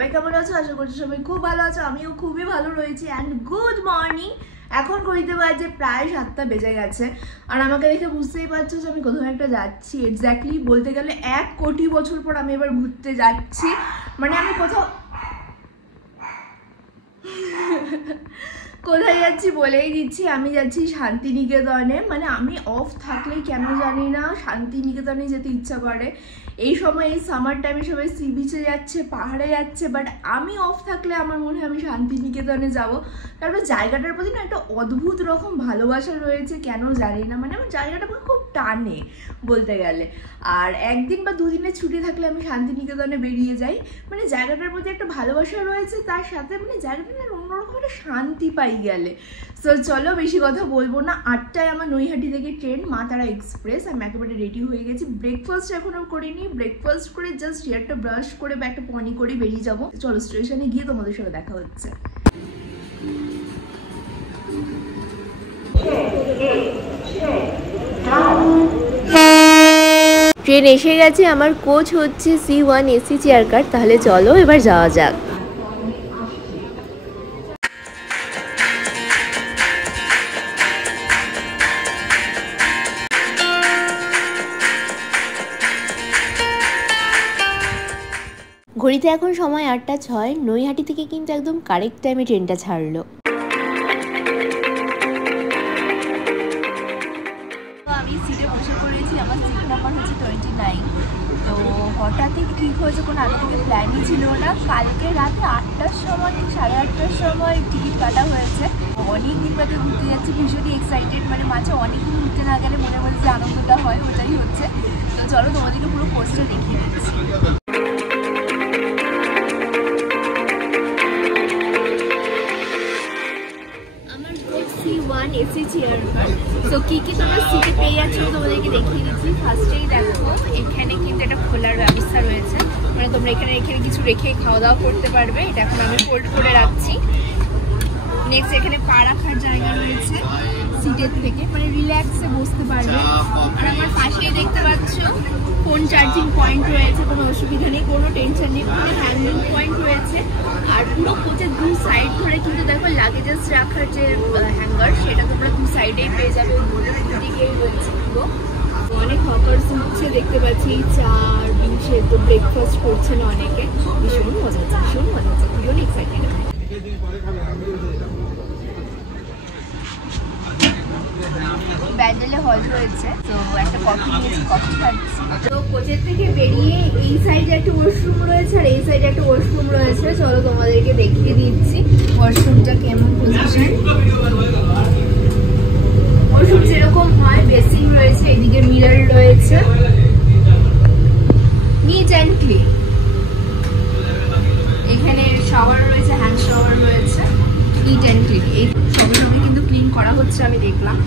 সবাই কেমন আছো? আশা করছি সবাই খুব ভালো আছো, আমিও খুবই ভালো রয়েছি। And good morning. এখন ঘড়িতে বাজে প্রায় 7টা বেজে গেছে, আর আমাকে দেখে বুঝতেই পারছো যে আমি কোথাও একটা যাচ্ছি। এক্স্যাক্টলি বলতে গেলে 1 কোটি বছর পর আমি এবার ঘুরতে যাচ্ছি। মানে আমি কোথায় যাচ্ছি বলেই দিচ্ছি, আমি যাচ্ছি শান্তিনিকেতনে। মানে আমি অফ থাকলেই কেন জানি না শান্তিনিকেতনে যেতে ইচ্ছা করে। এই সময় এই সামার টাইমে সবাই সি বিচে যাচ্ছে, পাহাড়ে যাচ্ছে, বাট আমি অফ থাকলে আমার মনে হয় আমি শান্তিনিকেতনে যাব। কারণ জায়গাটার প্রতি না একটা অদ্ভুত রকম ভালোবাসা রয়েছে, কেন জানি না। মানে আমার জায়গাটা খুব টানে বলতে গেলে। আর একদিন বা দুদিনের ছুটি থাকলে আমি শান্তিনিকেতনে বেরিয়ে যাই। মানে জায়গাটার প্রতি একটা ভালোবাসা রয়েছে, তার সাথে মানে জায়গাটা অন্যরকম একটা শান্তি পাই গেলে। সো চলো বেশি কথা বলবো না। 8টায় আমার নৈহাটি থেকে ট্রেন, মা তারা এক্সপ্রেস। আমি একেবারে রেডি হয়ে গেছি। ব্রেকফাস্ট এখনো করিনি। ব্রেকফাস্ট করে জাস্ট হেয়ারটা ব্রাশ করে বা একটা পনি করে বেরিয়ে যাবো। চলো স্টেশনে গিয়ে তোমাদের সাথে দেখা হচ্ছে। ট্রেন এসে গেছে, আমার কোচ হচ্ছে C1 AC চেয়ার কার। তাহলে চলো এবার যাওয়া যাক। ঘড়িতে এখন সময় 8টা 6। নৈহাটি থেকে কিন্তু একদম কারেক্ট টাইমে ট্রেনটা ছাড়লো। আমি সিটে বসে পড়েছি, আমার সিট নাম্বার হচ্ছে 29। তো হঠাৎই ঠিক হয়েছে, কোনো আগে থেকে প্ল্যানই ছিল না। কালকে রাতে 8টার সময়, 8:30টার সময় টিকিট কাটা হয়েছে। অনেক দিন বাদে ঘুরতে যাচ্ছি, ভীষণই এক্সাইটেড। মানে মাঝে অনেকদিন ঘুরতে না গেলে মনে বলছে যে আনন্দটা হয়, ওটাই হচ্ছে। তো চলো তোমাদেরকে পুরো পোস্টটা দেখিয়ে দিচ্ছি। C1 AC chair car. তো কি তোমরা সিটে পেয়ে যাচ্ছ তোমাদেরকে দেখিয়ে দিচ্ছি। ফার্স্টেই দেখো এখানে কিন্তু একটা খোলার ব্যবস্থা রয়েছে। মানে তোমরা এখানে কিছু রেখে খাওয়া দাওয়া করতে পারবে। এটা এখন আমি ফোল্ড করে রাখছি। নেক্সট এখানে পা রাখার জায়গা রয়েছে সিটের থেকে, মানে রিল্যাক্সে বসতে পারবে। আর আমার পাশেই দেখতে পাচ্ছ ফোন চার্জিং পয়েন্ট রয়েছে, কোনো অসুবিধা নেই, কোনো টেনশন নেই। পুরো হ্যাঙ্গিং পয়েন্ট রয়েছে। আর পুরো কোচের 2 সাইড ধরে কিন্তু দেখো লাগেজেস রাখার যে হ্যাঙ্গার, সেটা তোমরা 2 সাইডেই পেয়ে যাবে। দিকেই রয়েছে পুরো। অনেক হকার্স হচ্ছে দেখতে পাচ্ছি, চার বিংশে তো ব্রেকফাস্ট করছেন অনেকে। ভীষণ মজা হচ্ছে, ভীষণ এক্সাইটেড। ব্যান্ডেলে হল রয়েছে, তো একটা কফি নিয়েছি, কফি খাচ্ছি। তো কোচের থেকে বেরিয়ে এই সাইডে একটা ওয়াশরুম রয়েছে, আর এই সাইডে একটা ওয়াশরুম রয়েছে। চলো তোমাদেরকে দেখিয়ে দিচ্ছি ওয়াশরুমটা কেমন পজিশন। ওয়াশরুম যেরকম হয়, বেসিন রয়েছে, এদিকে মিরর রয়েছে, নিট অ্যান্ড ক্লিন। এখানে শাওয়ার রয়েছে, হ্যান্ড শাওয়ার রয়েছে, নিট অ্যান্ড ক্লিন। এই সঙ্গে সঙ্গে কিন্তু ক্লিন করা হচ্ছে, আমি দেখলাম।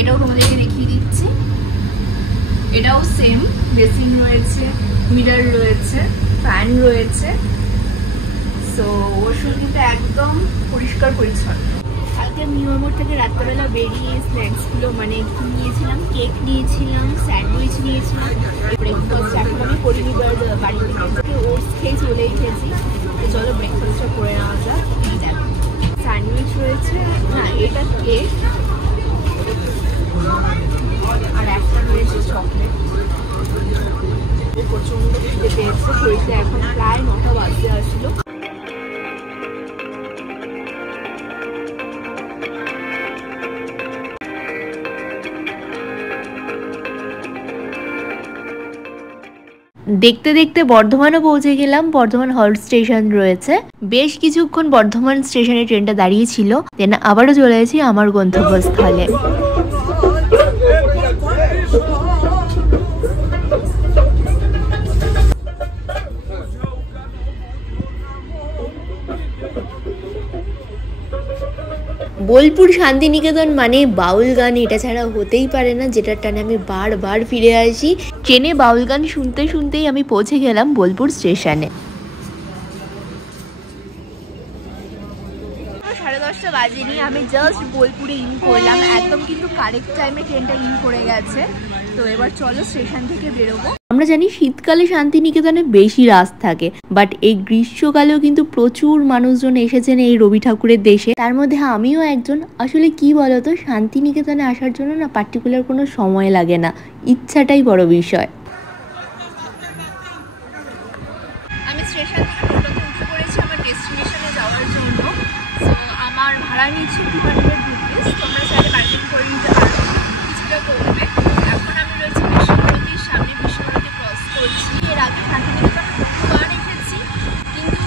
এটাও তোমাদেরকে দেখিয়ে দিচ্ছি। এটাও সেম, বেসিন রয়েছে, মিরর রয়েছে, ফ্যান রয়েছে। সো ওয়াশরুম কিন্তু একদম পরিষ্কার পরিচ্ছন্ন। কালকে নিউ মোড় থেকে রাত্রেবেলা বেরিয়ে স্ন্যাক্সগুলো মানে নিয়েছিলাম, কেক নিয়েছিলাম, স্যান্ডউইচ নিয়েছিলাম। ব্রেকফাস্ট এখন আমি করিনি, বাড়ি থেকে ওটস খেয়ে চলেই খেয়েছি। তো চলো ব্রেকফাস্টটা করে নেওয়া যাক। দেখো স্যান্ডউইচ রয়েছে, না এটা কেক, আর একটা রয়েছে চকলেট। প্রচন্ড খিদে পেয়েছে, শরীরটা এখন প্রায় 9টা বাজতে আসলো। দেখতে দেখতে বর্ধমানও পৌঁছে গেলাম। বর্ধমান হল্ট স্টেশন রয়েছে। বেশ কিছুক্ষণ বর্ধমান স্টেশনে ট্রেনটা দাঁড়িয়ে ছিল, দেন আবারও চলে এসেছি আমার গন্তব্যস্থলে। বোলপুর শান্তিনিকেতন মানে বাউল গান, এটা ছাড়া হতেই পারে না, যেটার টানে আমি বারবার ফিরে আসি। ট্রেনে বাউল গান শুনতে শুনতেই আমি পৌঁছে গেলাম বোলপুর স্টেশনে। 10:30 বাজেনি, আমি জাস্ট বোলপুরে ইন করলাম, একদম কিন্তু কারেক্ট টাইমে ট্রেনটা ইন করে গেছে। তো এবার চলো স্টেশন থেকে বেরোবো। আমরা জানি শীতকালে শান্তিনিকেতনে বেশি রাশ থাকে, বাট এই গ্রীষ্মকালেও কিন্তু প্রচুর মানুষজন এসেছেন এই রবি ঠাকুরের দেশে, তার মধ্যে আমিও একজন। আসলে কি বলতো, শান্তিনিকেতনে আসার জন্য না পার্টিকুলার কোনো সময় লাগে না, ইচ্ছাটাই বড় বিষয়। আমি স্টেশন থেকে টোটোতে উঠে পড়েছি আমার ডেস্টিনেশনে যাওয়ার জন্য। তো আমার ভাড়া নিচ্ছে 200 রুপিস, তোমরা চাইলে পার্কিং করে নিতে পারো, কিছুটা কমবে। এখন আমি রয়েছি বিশ্বভারতীর সামনে, বিশ্বভারতী ক্রস করছি। এর আগে শান্তিনিকেতন বহুবার এসেছি, কিন্তু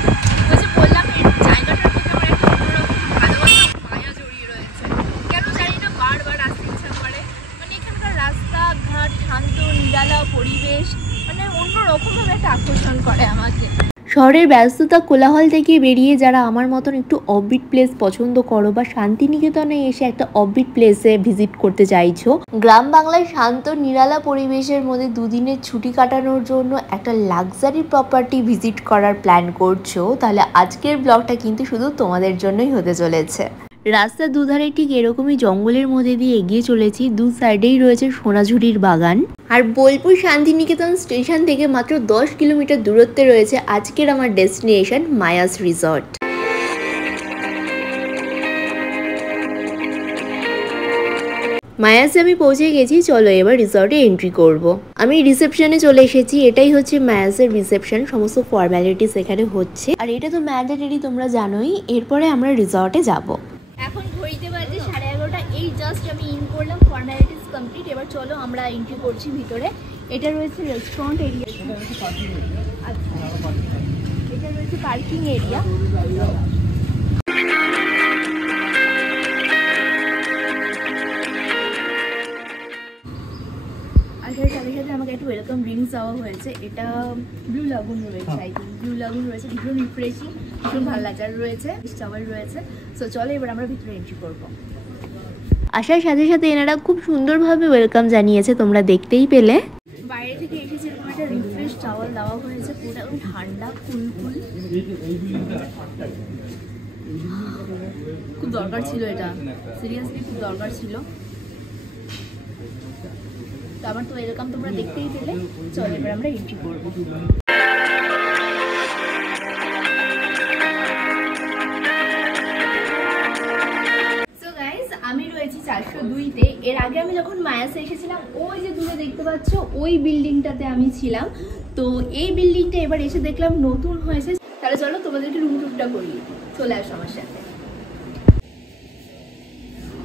ওই যে বললাম এই জায়গাটার প্রতি আমার একটা অন্যরকম ভালোবাসা মায়া জড়িয়ে রয়েছে। কেন জানি না বারবার আসতে ইচ্ছা করে। মানে এখানকার রাস্তাঘাট, শান্ত নিরালা পরিবেশ, মানে অন্যরকমভাবে একটা আকর্ষণ করে আমাকে। শহরের ব্যস্ততা কোলাহল থেকে বেরিয়ে যারা আমার মতন একটু অফবিট প্লেস পছন্দ করো বা শান্তিনিকেতনে এসে একটা অফবিট প্লেসে ভিজিট করতে চাইছো, গ্রাম বাংলায় শান্ত নিরালা পরিবেশের মধ্যে দুদিনের ছুটি কাটানোর জন্য একটা লাক্সারি প্রপার্টি ভিজিট করার প্ল্যান করছো, তাহলে আজকের ব্লগটা কিন্তু শুধু তোমাদের জন্যই হতে চলেছে। রাস্তার দুধারে ঠিক এরকমই জঙ্গলের মধ্যে দিয়ে এগিয়ে চলেছি, দু সাইডেই রয়েছে সোনাঝুরির বাগান। আর বোলপুর শান্তিনিকেতন স্টেশন থেকে মাত্র 10 কিলোমিটার দূরত্বে রয়েছে আজকের আমার ডেস্টিনেশন মায়াস রিসর্ট। মায়াসে আমি পৌঁছে গেছি, চলো এবার রিসর্টে এন্ট্রি করব। আমি রিসেপশনে চলে এসেছি, এটাই হচ্ছে মায়াসের রিসেপশন, সমস্ত ফর্মালিটিস এখানে হচ্ছে, আর এটা তো ম্যান্ডেটরি তোমরা জানোই। এরপরে আমরা রিসর্টে যাব। এখন ঘড়িতে বাজে 11:30, এই জাস্ট আমি ইন করলাম, ফর্মালিটিস কমপ্লিট। এবার চলো আমরা এন্ট্রি করছি ভিতরে। এটা রয়েছে রেস্টুরেন্ট এরিয়া, আচ্ছা এটা রয়েছে পার্কিং এরিয়া। আসার সাথে সাথে আমাকে একটু ওয়েলকাম ড্রিঙ্কস দেওয়া হয়েছে। এটা ব্লু লাগুন রয়েছে, আই থিঙ্ক ব্লু লাগুন রয়েছে, ভীষণ রিফ্রেশিং, ভীষণ ভালো লাগার রয়েছে, চাওয়াল রয়েছে। সো চলো এবার আমরা ভিতরে এন্ট্রি করবো। আসার সাথে সাথে এনারা খুব সুন্দরভাবে ওয়েলকাম জানিয়েছে, তোমরা দেখতেই পেলে। বাইরে থেকে এসেছে এরকম একটা রিফ্রেশ টাওয়াল দেওয়া হয়েছে, পুরো ঠান্ডা কুলকুল, খুব দরকার ছিল এটা, সিরিয়াসলি খুব দরকার ছিল। তো আমার তো ওয়েলকাম তোমরা দেখতেই পেলে, চলো এবার আমরা এন্ট্রি করবো। আমি রয়েছি 402-তে। এর আগে আমি যখন মায়াসে এসেছিলাম, ওই যে দূরে দেখতে পাচ্ছ ওই বিল্ডিংটাতে আমি ছিলাম। তো এই বিল্ডিংটা এবার এসে দেখলাম নতুন হয়েছে। তাহলে চলো তোমাদেরকে রুম টুরটা করিয়ে চলে আসো আমার সাথে।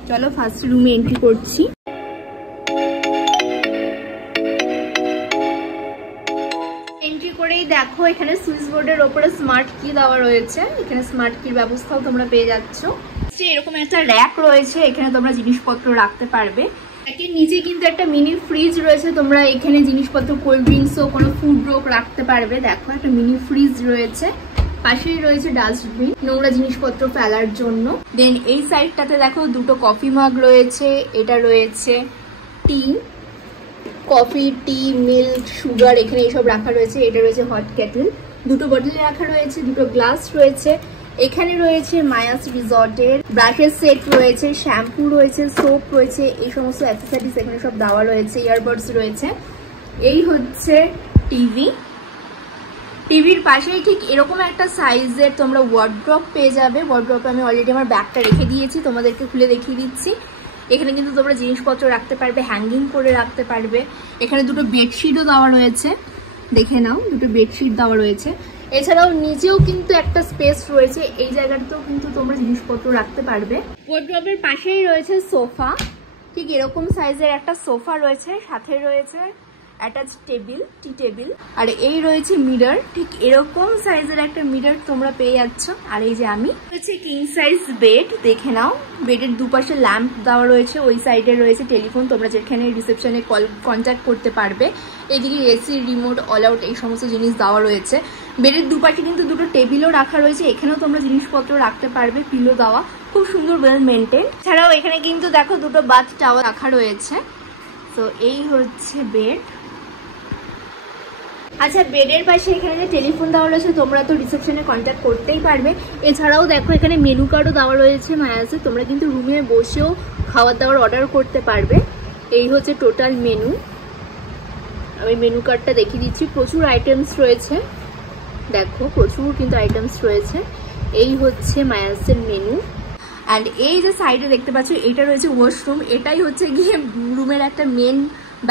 চলো ফার্স্ট রুমে এন্ট্রি করছি। এন্ট্রি করেই দেখো এখানে সুইচ বোর্ডের ওপরে স্মার্ট কি দেওয়া রয়েছে, এখানে স্মার্ট কির ব্যবস্থাও তোমরা পেয়ে যাচ্ছ। এরকম একটা র্যাক রয়েছে, এখানে তোমরা জিনিসপত্র রাখতে পারবে। র্যাকের নিচে কিন্তু একটা মিনি ফ্রিজ রয়েছে, তোমরা এখানে জিনিসপত্র কোল্ড ড্রিঙ্কসও কোনো ফুড রোক রাখতে পারবে। দেখো একটা মিনি ফ্রিজ রয়েছে, পাশেই রয়েছে ডাস্টবিন নোংরা জিনিসপত্র ফেলার জন্য। দেন এই সাইডটাতে দেখো দুটো কফি মাগ রয়েছে, এটা রয়েছে টি, কফি, টি, মিল্ক, সুগার এখানে এইসব রাখা রয়েছে। এটা রয়েছে হট কেটেল, দুটো বটলে রাখা রয়েছে, দুটো গ্লাস রয়েছে। এখানে রয়েছে মায়াস রিসর্টের ব্রাশের সেট রয়েছে, শ্যাম্পু রয়েছে, সোপ রয়েছে, এই সমস্ত অ্যাক্সেসরিজ এখানে সব দেওয়া রয়েছে, ইয়ারবাডস রয়েছে। এই হচ্ছে টিভি, টিভির পাশেই ঠিক এরকম একটা সাইজের তোমরা ওয়ার্ড্রপ পেয়ে যাবে। ওয়ার্ড্রপে আমি অলরেডি আমার ব্যাগটা রেখে দিয়েছি, তোমাদেরকে খুলে দেখিয়ে দিচ্ছি। এখানে কিন্তু তোমরা জিনিসপত্র রাখতে পারবে, হ্যাঙ্গিং করে রাখতে পারবে। এখানে দুটো বেডশিটও দেওয়া রয়েছে, দেখে নাও দুটো বেডশিট দেওয়া রয়েছে। এছাড়াও নিচেও কিন্তু একটা স্পেস রয়েছে, এই জায়গাটাতেও কিন্তু তোমরা জিনিসপত্র রাখতে পারবে। ওয়ার্ড্রপের পাশেই রয়েছে সোফা, ঠিক এরকম সাইজের একটা সোফা রয়েছে, সাথে রয়েছে অ্যাটাচ টেবিল, টি টেবিল। আর এই রয়েছে মিরর, ঠিক এরকম সাইজের একটা মিরর তোমরা পেয়ে যাচ্ছ। আর এই যে আমি হচ্ছে কিং সাইজ বেড, দেখে নাও বেডের দুপাশে ল্যাম্প দেওয়া রয়েছে, ওই সাইডে রয়েছে টেলিফোন, তোমরা যেখানে রিসেপশনে কন্ট্যাক্ট করতে পারবে। এদিকে এসি, রিমোট, অল আউট এই সমস্ত জিনিস দেওয়া রয়েছে। বেডের দুপাশে কিন্তু দুটো টেবিলও রাখা রয়েছে, এখানেও তোমরা জিনিসপত্র রাখতে পারবে, পিলো দেওয়া, খুব সুন্দর, ওয়েল মেনটেন। ছাড়াও এখানে কিন্তু দেখো দুটো বাথ টাওয়াল রাখা রয়েছে। তো এই হচ্ছে বেড। আচ্ছা, বেডের পাশে এখানে যে টেলিফোন দেওয়া রয়েছে, তোমরা তো রিসেপশনে কন্ট্যাক্ট করতেই পারবে। এছাড়াও দেখো এখানে মেনু কার্ডও দেওয়া রয়েছে মায়াসে, তোমরা কিন্তু রুমে বসেও খাবার দাবার অর্ডার করতে পারবে। এই হচ্ছে টোটাল মেনু, আমি মেনু কার্ডটা দেখিয়ে দিচ্ছি। প্রচুর আইটেমস রয়েছে, দেখো প্রচুর কিন্তু আইটেমস রয়েছে। এই হচ্ছে মায়াসের মেনু। অ্যান্ড এই যে সাইডে দেখতে পাচ্ছ, এটা রয়েছে ওয়াশরুম। এটাই হচ্ছে গিয়ে রুমের একটা মেন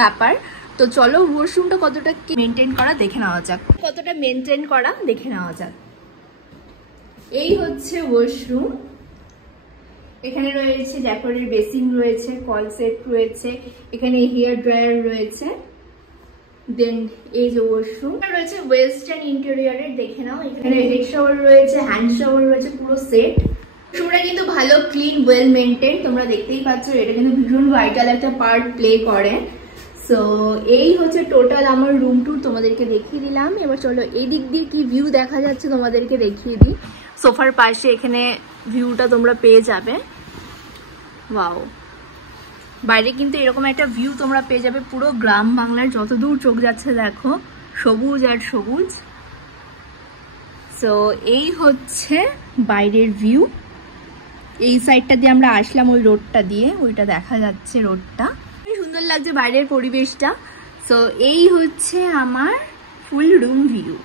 ব্যাপার। তো চলো ওয়াশরুমটা কতটা মেনটেন করা দেখে নেওয়া যাক, এই হচ্ছে ওয়াশরুম। এখানে রয়েছে ডেকোরের বেসিন রয়েছে, কল সেট রয়েছে, এখানে হেয়ার ড্রায়ার রয়েছে। দেন এই যে ওয়াশরুম রয়েছে ওয়েস্টার্ন ইন্টেরিয়রের, দেখে নাও। এখানে হেড শাওয়ার রয়েছে, হ্যান্ড শাওয়ার রয়েছে, পুরো সেট। ওয়াশরুমটা কিন্তু ভালো ক্লিন, ওয়েল মেনটেন, তোমরা দেখতেই পাচ্ছ। এটা কিন্তু ভীষণ ভাইটাল একটা পার্ট প্লে করে। সো এই হচ্ছে টোটাল আমার রুম ট্যুর, তোমাদেরকে দেখিয়ে দিলাম। এবার চলো এই দিক দিয়ে কি ভিউ দেখা যাচ্ছে তোমাদেরকে দেখিয়ে দিই। সোফার পাশে এখানে ভিউটা তোমরা পেয়ে যাবে। ওয়াও, বাইরে কিন্তু এরকম একটা ভিউ তোমরা পেয়ে যাবে, পুরো গ্রাম বাংলার যতদূর চোখ যাচ্ছে দেখো, সবুজ আর সবুজ। সো এই হচ্ছে বাইরের ভিউ। এই সাইডটা দিয়ে আমরা আসলাম, ওই রোডটা দিয়ে, ওইটা দেখা যাচ্ছে রোডটা, সুন্দর লাগছে বাইরের পরিবেশটা। সো এই হচ্ছে আমার ফুল রুম ভিউ।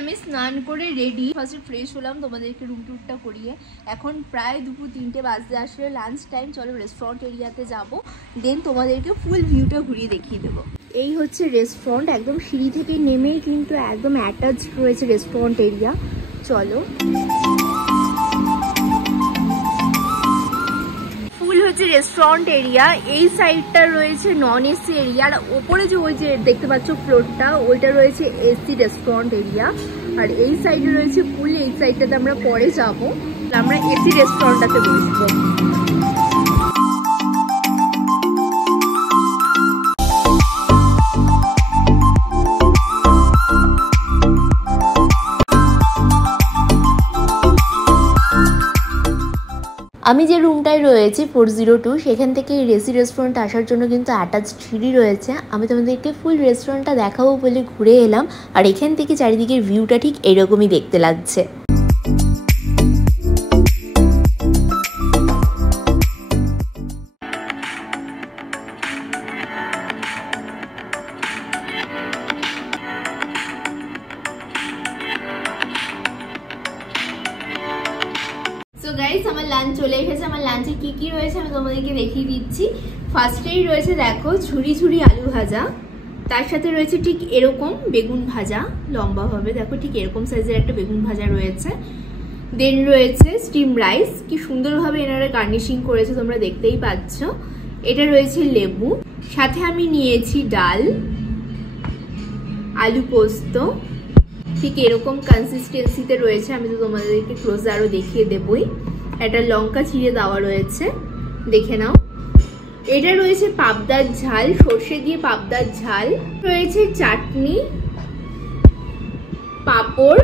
আমি স্নান করে রেডি, ফার্স্টে ফ্রেশ হলাম, তোমাদেরকে রুম টুরটা করিয়ে। এখন প্রায় দুপুর 3টে বাজতে আসলে লাঞ্চ টাইম। চলো রেস্টুরেন্ট এরিয়াতে যাব, দেন তোমাদেরকে ফুল ভিউটা ঘুরিয়ে দেখিয়ে দেবো। এই হচ্ছে রেস্টুরেন্ট, একদম সিঁড়ি থেকে নেমেই কিন্তু একদম অ্যাটাচড রয়েছে রেস্টুরেন্ট এরিয়া। চলো, ফুল হচ্ছে রেস্টুরেন্ট এরিয়া। এই সাইডটা রয়েছে নন এসি এরিয়া, আর ওপরে যে ওই যে দেখতে পাচ্ছ ফ্লোরটা, ওইটা রয়েছে এসি রেস্টুরেন্ট এরিয়া। আর এই সাইডে রয়েছে ফুল, এই সাইডটাতে আমরা পরে যাবো, আমরা এসি রেস্টুরেন্টটাতে বসবো। আমি যে রুমটায় রয়েছি 402, সেখান থেকে রেসি রেস্টুরেন্ট আসার জন্য কিন্তু অ্যাটাচড সিঁড়ি রয়েছে। আমি তোমাদেরকে ফুল রেস্টুরেন্টটা দেখাবো বলে ঘুরে এলাম, আর এখান থেকে চারিদিকের ভিউটা ঠিক এরকমই দেখতে লাগছে। আমার লাঞ্চ চলে এসেছে। আমার লাঞ্চে কি কি রয়েছে আমি তোমাদেরকে দেখিয়ে দিচ্ছি। ফার্স্টেই রয়েছে দেখো ঝুরি ঝুরি আলু ভাজা, তার সাথে রয়েছে ঠিক এরকম বেগুন ভাজা, লম্বা ভাবে দেখো ঠিক এরকম সাইজের একটা বেগুন ভাজা রয়েছে। দেন রয়েছে স্টিম রাইস, কি সুন্দরভাবে এনারা গার্নিশিং করেছে তোমরা দেখতেই পাচ্ছ। এটা রয়েছে লেবু, সাথে আমি নিয়েছি ডাল, আলু পোস্ত, ঠিক এরকম কনসিস্টেন্সিতে রয়েছে। আমি তো তোমাদেরকে ক্লোজে আরো দেখিয়ে দেবই। একটা লঙ্কা চিড়ে দেওয়া রয়েছে, দেখে নাও। এটা রয়েছে পাবদার ঝাল, সর্ষে দিয়ে পাবদার ঝাল রয়েছে, চাটনি, পাঁপড়,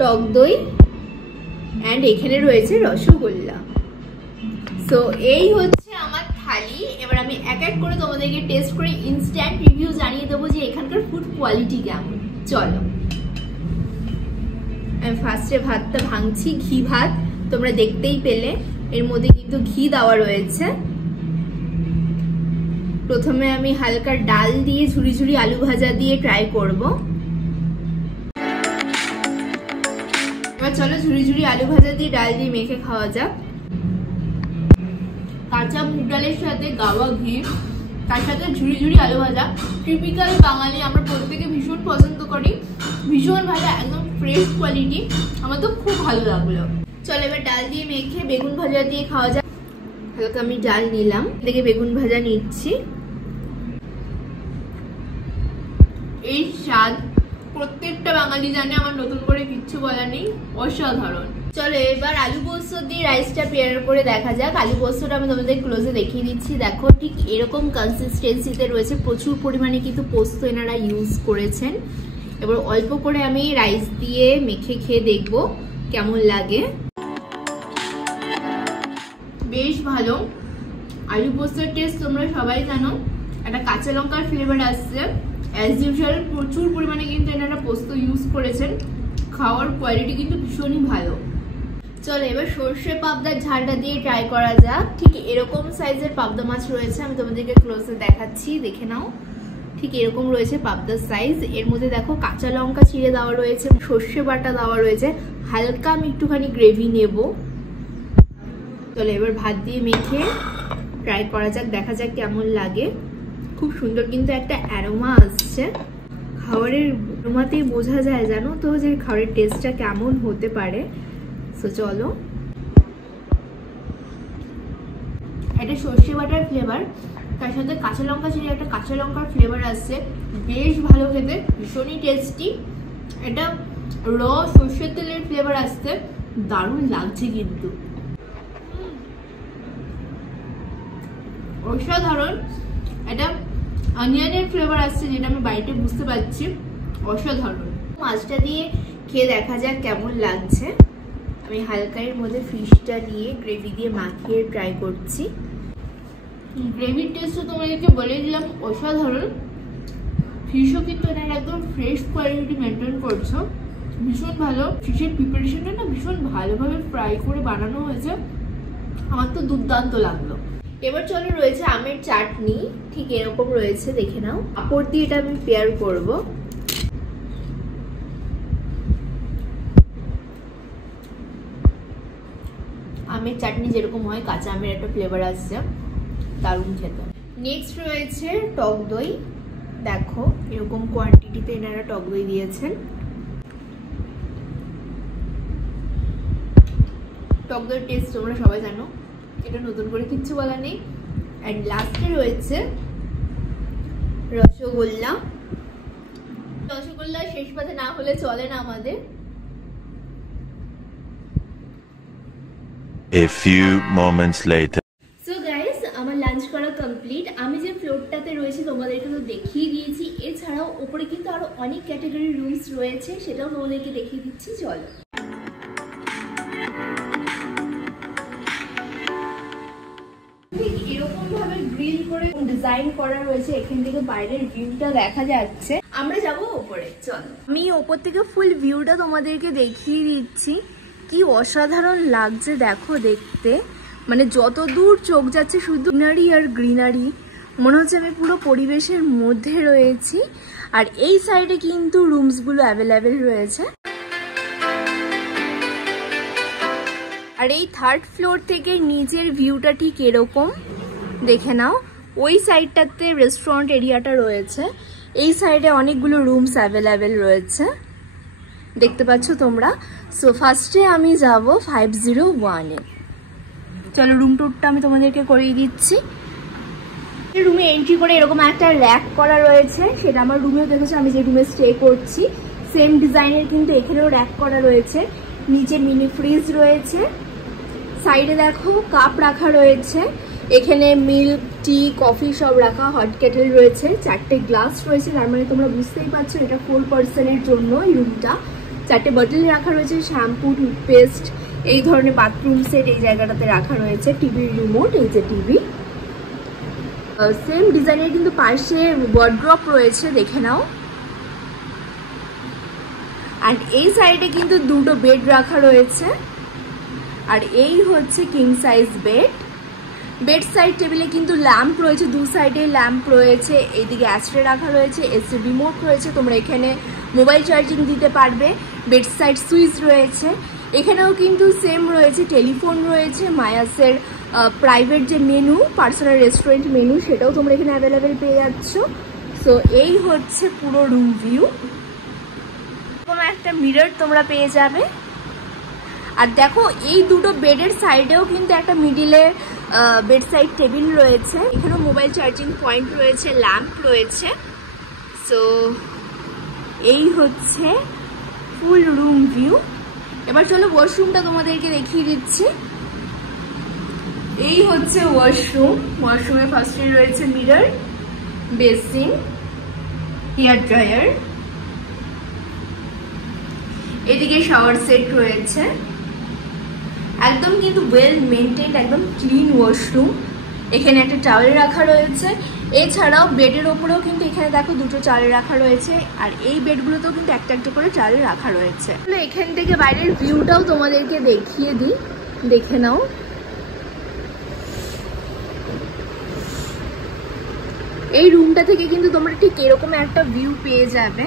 টক দই, অ্যান্ড এখানে রয়েছে রসগোল্লা। সো এই হচ্ছে আমার থালি। এবার আমি এক এক করে তোমাদেরকে টেস্ট করে ইনস্ট্যান্ট রিভিউ জানিয়ে দেবো যে এখানকার ফুড কোয়ালিটি কেমন। চলো, আমি ফার্স্টে ভাতটা ভাঙছি, ঘি ভাত, তোমরা দেখতেই পেলে এর মধ্যে কিন্তু ঘি দেওয়া রয়েছে। প্রথমে আমি হালকা ডাল দিয়ে ঝুরি ঝুরি আলু ভাজা দিয়ে ট্রাই করব। এবার চলো ঝুরি ঝুরি আলু ভাজা দিয়ে ডাল দিয়ে মেখে খাওয়া যাক। কাঁচা মুগ ডালের সাথে গাওয়া ঘি, তার সাথে ঝুরি ঝুরি আলু ভাজা, টিপিক্যাল বাঙালি, আমরা প্রত্যেকে ভীষণ পছন্দ করি, ভীষণ ভাজা, একদম ফ্রেশ কোয়ালিটি, আমার তো খুব ভালো লাগলো। চলো এবার ডাল দিয়ে মেখে বেগুন ভাজা দিয়ে খাওয়া যাক। হালকা আমি ডাল নিলাম, দেখে বেগুন ভাজা নিচ্ছি। এই স্বাদ প্রত্যেকটা বাঙালি জানে, আমার নতুন করে কিচ্ছু বলা নেই, অসাধারণ। চলো এবার আলু পোস্ত দিয়ে রাইসটা পেয়ার করে দেখা যাক। আলু পোস্তটা আমি তোমাদের ক্লোজে দেখিয়ে দিচ্ছি, দেখো ঠিক এরকম কনসিস্টেন্সিতে রয়েছে, প্রচুর পরিমাণে কিন্তু পোস্ত এনারা ইউজ করেছেন। এবার অল্প করে আমি রাইস দিয়ে মেখে খেয়ে দেখবো কেমন লাগে। বেশ ভালো। আলু পোস্তের টেস্ট তোমরা সবাই জানো, একটা কাঁচা লঙ্কার ফ্লেভার আসছে। অ্যাজ ইউজুয়াল প্রচুর পরিমাণে কিন্তু এনারা পোস্ত ইউজ করেছেন। খাওয়ার কোয়ালিটি কিন্তু ভীষণই ভালো। চলো এবার সর্ষে পাবদার ঝালটা দিয়ে ট্রাই করা যাক। ঠিক এরকম সাইজের পাবদা মাছ রয়েছে, আমি তোমাদেরকে ক্লোজে দেখাচ্ছি, দেখে নাও। ঠিক এরকম রয়েছে পাবদার সাইজ। এর মধ্যে দেখো কাঁচা লঙ্কা চিড়ে দেওয়া রয়েছে, সর্ষে বাটা দেওয়া রয়েছে, হালকা আমি একটুখানি গ্রেভি নেব। চলো এবার ভাত দিয়ে মেখে ট্রাই করা যাক, দেখা যাক কেমন লাগে। খুব সুন্দর কিন্তু একটা অ্যারোমা আসছে, খাবারের অ্যারোমাতেই বোঝা যায় জানো তো যে খাবারের টেস্টটা কেমন হতে পারে। সো চলো, এটা সর্ষে বাটার ফ্লেভার, তার সাথে কাঁচা লঙ্কা চিড়ে একটা কাঁচা লঙ্কার ফ্লেভার আসছে, বেশ ভালো খেতে, ভীষণই টেস্টি। এটা র সর্ষের তেলের ফ্লেভার আসছে, দারুণ লাগছে কিন্তু, অসাধারণ। এটা অনিয়নের ফ্লেভার আসছে, যেটা আমি বাইরে বুঝতে পারছি, অসাধারণ। মাছটা দিয়ে খেয়ে দেখা যাক কেমন লাগছে। আমি হালকা এর মধ্যে ফিশটা নিয়ে গ্রেভি দিয়ে মাখিয়ে ট্রাই করছি। গ্রেভির টেস্টও তোমাদেরকে বলে দিলাম, অসাধারণ। ফিশও কিন্তু এনারা একদম ফ্রেশ কোয়ালিটি মেনটেন করছো, ভীষণ ভালো। ফিশের প্রিপারেশনটা না ভীষণ ভালোভাবে ফ্রাই করে বানানো হয়েছে, আমার তো দুর্দান্ত লাগলো। এবার চলো রয়েছে আমের চাটনি, ঠিক এরকম রয়েছে, দেখে নাও। পাঁপড় দিয়ে এটা আমি পেয়ার করব। আমের চাটনি যেরকম হয়, কাঁচা আমের একটা ফ্লেভার আসছে, দারুণ খেতে। নেক্সট রয়েছে টক দই, দেখো এরকম কোয়ান্টিটিতে এনারা টক দই দিয়েছেন। টক দইয়ের টেস্ট তোমরা সবাই জানো, এটা নতুন করে কিচ্ছু বলা নেই। অ্যান্ড লাস্টে রয়েছে রসগোল্লা। রসগোল্লা শেষ পাতে না হলে চলে না আমাদের। A few moments later. So guys, আমার লাঞ্চ করা কমপ্লিট। আমি যে ফ্লোরটাতে রয়েছি তোমাদেরকে তো দেখিয়ে দিয়েছি, এছাড়াও ওপরে কিন্তু আরো অনেক ক্যাটাগরির রুমস রয়েছে, সেটাও তোমাদেরকে দেখিয়ে দিচ্ছি, চলো। এরকম ভাবে গ্রিল করে ডিজাইন করা রয়েছে, এখান থেকে বাইরের ভিউটা দেখা যাচ্ছে। আমরা যাব উপরে, চলো। আমি উপর থেকে ফুল ভিউটা তোমাদেরকে দেখিয়ে দিচ্ছি, কি অসাধারণ লাগছে দেখো দেখতে। মানে যত দূর চোখ যাচ্ছে শুধু গ্রিনারি আর গ্রিনারি, মনে হচ্ছে আমি পুরো পরিবেশের মধ্যে রয়েছি। আর এই সাইডে কিন্তু রুমসগুলো অ্যাভেলেবেল রয়েছে। আর এই থার্ড ফ্লোর থেকে নিচের ভিউটা ঠিক এরকম, দেখে নাও। ওই সাইডটাতে রেস্টুরেন্ট এরিয়াটা রয়েছে, এই সাইডে অনেকগুলো রুমস অ্যাভেলেবেল রয়েছে, দেখতে পাচ্ছ তোমরা। সো ফার্স্টে আমি যাব 501-এ। চলো রুম টুরটা আমি তোমাদেরকে করিয়ে দিচ্ছি। রুমে এন্ট্রি করে এরকম একটা র্যাক করা রয়েছে, সেটা আমার রুমেও দেখেছো, আমি যে রুমে স্টে করছি সেম ডিজাইনের কিন্তু এখানেও র্যাক করা রয়েছে। নিচে মিনি ফ্রিজ রয়েছে, সাইডে দেখো কাপ রাখা রয়েছে, এখানে মিল্ক, টি, কফি সব রাখা, হট কেটেল রয়েছে, 4টে গ্লাস রয়েছে, তার মানে তোমরা বুঝতেই পারছো এটা 4 পার্সনের জন্য এই রুমটা। 4টে বটল রাখা রয়েছে, শ্যাম্পু, টুথপেস্ট, এই ধরনের বাথরুম সেট এই জায়গাটাতে রাখা রয়েছে। টিভির রিমোট, এই যে টিভি, সেম ডিজাইনের কিন্তু পাশে ওয়ার্ড্রপ রয়েছে, দেখে নাও। আর এই সাইডে কিন্তু 2টো বেড রাখা রয়েছে, আর এই হচ্ছে king size bed. Bed side টেবিলে কিন্তু ল্যাম্প রয়েছে, 2 সাইডে ল্যাম্প রয়েছে, এইদিকে অ্যাস্ট্রে রাখা রয়েছে, এসি রিমোট রয়েছে, তোমরা এখানে মোবাইল চার্জিং দিতে পারবে। বেড সাইড সুইচ রয়েছে, এখানেও কিন্তু সেম রয়েছে, টেলিফোন রয়েছে, মায়াসের প্রাইভেট যে মেনু, পার্সোনাল রেস্টুরেন্ট মেনু, সেটাও তোমরা এখানে অ্যাভেলেবেল পেয়ে যাচ্ছ। সো এই হচ্ছে পুরো রুম ভিউ। কোনো একটা মিরর তোমরা পেয়ে যাবে। আর দেখো এই 2টো বেডের সাইডেও কিন্তু একটা মিডিলে বেড সাইড টেবিল রয়েছে, এখানেও মোবাইল চার্জিং পয়েন্ট রয়েছে, ল্যাম্প রয়েছে। সো এই হচ্ছে ফুল রুম ভিউ। এবার চলো ওয়াশরুমটা তোমাদেরকে দেখিয়ে দিচ্ছি। এই হচ্ছে ওয়াশরুম। ওয়াশরুমে ফার্স্টে রয়েছে মিরর, বেসিন, হেয়ার ড্রায়ার, এদিকে শাওয়ার সেট রয়েছে, একদম কিন্তু ওয়েল মেনটেন, একদম ক্লিন ওয়াশরুম। এখানে একটা টাওয়েল রাখা রয়েছে, এছাড়াও বেডের ওপরেও কিন্তু এখানে দেখো দুটো টাওয়েল রাখা রয়েছে, আর এই বেডগুলোতেও কিন্তু একটা একটা করে টাওয়েল রাখা রয়েছে। এখান থেকে বাইরের ভিউটাও তোমাদেরকে দেখিয়ে দিই, দেখে নাও। এই রুমটা থেকে কিন্তু তোমরা ঠিক এরকম একটা ভিউ পেয়ে যাবে।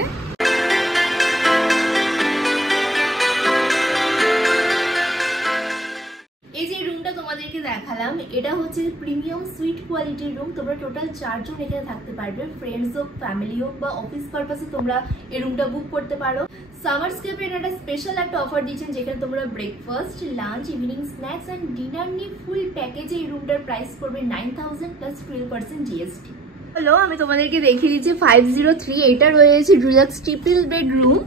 এই যে রুমটা তোমাদেরকে দেখালাম, এটা হচ্ছে প্রিমিয়াম সুইট কোয়ালিটির রুম। তোমরা টোটাল 4 জন এখানে থাকতে পারবে, ফ্রেন্ডস হোক, ফ্যামিলি হোক বা অফিস পারপাসে তোমরা এই রুমটা বুক করতে পারো। সামারস্কেপে একটা স্পেশাল একটা অফার দিচ্ছেন, যেখানে তোমরা breakfast, lunch, evening snacks and dinner নিয়ে ফুল প্যাকেজে এই রুমটার প্রাইস পড়বে 9000 প্লাস 12% GST। হ্যালো, আমি তোমাদেরকে দেখিয়ে দিচ্ছি 503, এটা রয়েছে ডিলাক্স ট্রিপল বেডরুম।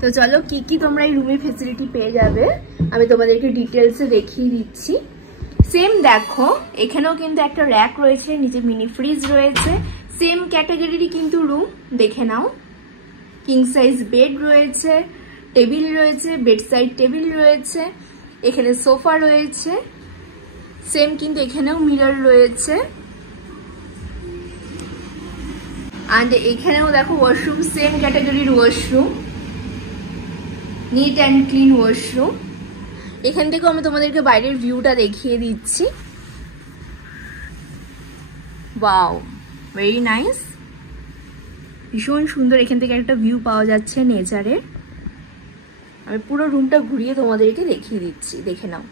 তো চলো কি কি তোমরা এই রুমের ফেসিলিটি পেয়ে যাবে আমি তোমাদেরকে ডিটেলসে দেখিয়ে দিচ্ছি। সেম দেখো, এখানেও কিন্তু একটা র্যাক রয়েছে, নিচে মিনি ফ্রিজ রয়েছে, সেম ক্যাটাগরিরই কিন্তু রুম, দেখে নাও। কিং সাইজ বেড রয়েছে, টেবিল রয়েছে, বেড সাইড টেবিল রয়েছে, এখানে সোফা রয়েছে, সেম কিন্তু এখানেও মিরর রয়েছে। আর এখানেও দেখো ওয়াশরুম, সেম ক্যাটাগরির washroom, neat and clean washroom. এখান থেকেও আমি তোমাদেরকে বাইরের ভিউটা দেখিয়ে দিচ্ছি। ওয়াও, ভেরি নাইস, ভীষণ সুন্দর। এখান থেকে একটা ভিউ পাওয়া যাচ্ছে নেচারের। আমি পুরো রুমটা ঘুরিয়ে তোমাদেরকে দেখিয়ে দিচ্ছি, দেখে নাও।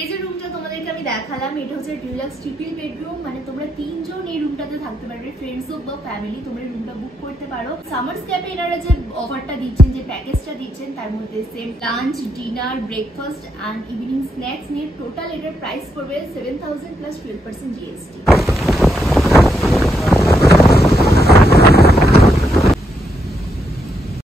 এই যে রুমটা তোমাদেরকে আমি দেখালাম, এটা হচ্ছে ডিলাক্স ট্রিপল বেডরুম। মানে তোমরা 3 জন এই রুমটাতে থাকতে পারবে, ফ্রেন্ডস হোক বা ফ্যামিলি, তোমরা রুমটা বুক করতে পারো। সামারস্কেপে এনারা যে অফারটা দিচ্ছেন, যে প্যাকেজটা দিচ্ছেন, তার মধ্যে same lunch, dinner, breakfast and evening snacks নিয়ে টোটাল এটার প্রাইস পড়বে 7000 প্লাস 12% GST।